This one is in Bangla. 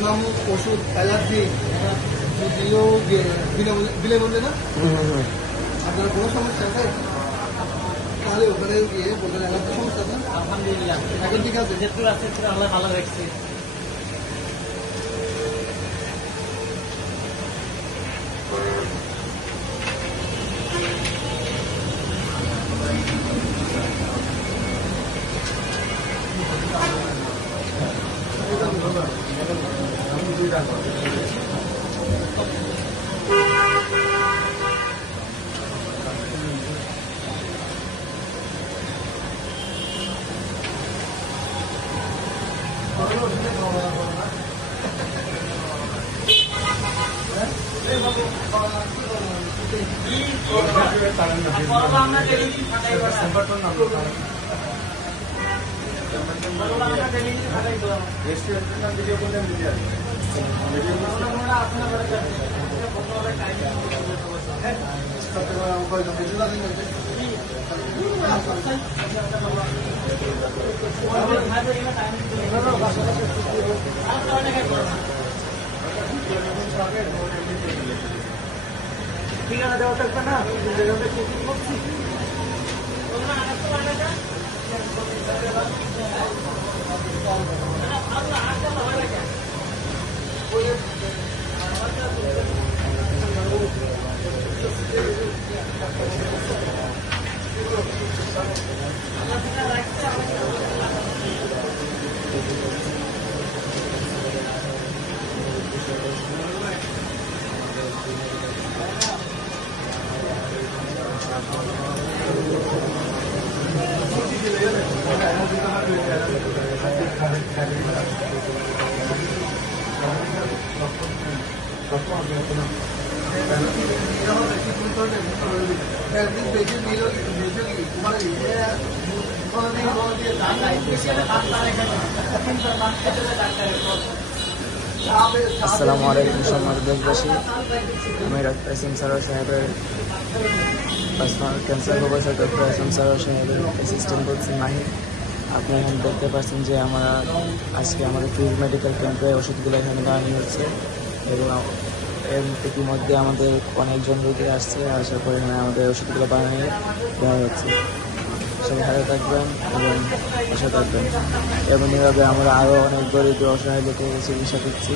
অন্যান্য ওষুধ অ্যালার্জি যদিও বিনামূল্যে না। আপনার কোনো সমস্যা আছে? তাহলে ওখানে গিয়ে বলবেন অ্যালার্জি সমস্যা আছে? আলহামদুলিল্লাহ। এখন ঠিক আছে? যেটুকু আছে সেটা আল্লাহ ভালো রাখছে। আমরা ডেলিভারি খাটাই আমরা ডেলিভারি খাটাই ঠিকানা দেওয়া থাকবে না। করছি আসসালামু আলাইকুম সম্মানিত দেশবাসী আমি ডক্টর এস এম সারোয়ার সাহেবের personal cancer professor doctor S M Sarwar সাহেবের অ্যাসিস্ট্যান্ট বলছি মাহির আপনি এখন দেখতে পাচ্ছেন যে আমরা আজকে আমাদের ফিল্ড মেডিকেল ক্যাম্পে ওষুধগুলো এখানে দাঁড়িয়ে হচ্ছে এবং এর ইতিমধ্যে আমাদের অনেকজন রোগী আসছে, আসার পরে এখানে আমাদের ওষুধগুলো বানিয়ে দেওয়া হচ্ছে। সবাই ভালো থাকবেন এবং আশা থাকবেন এবং এভাবে আমরা আরও অনেক গরিব অসহায় লোকের চিকিৎসা করছি।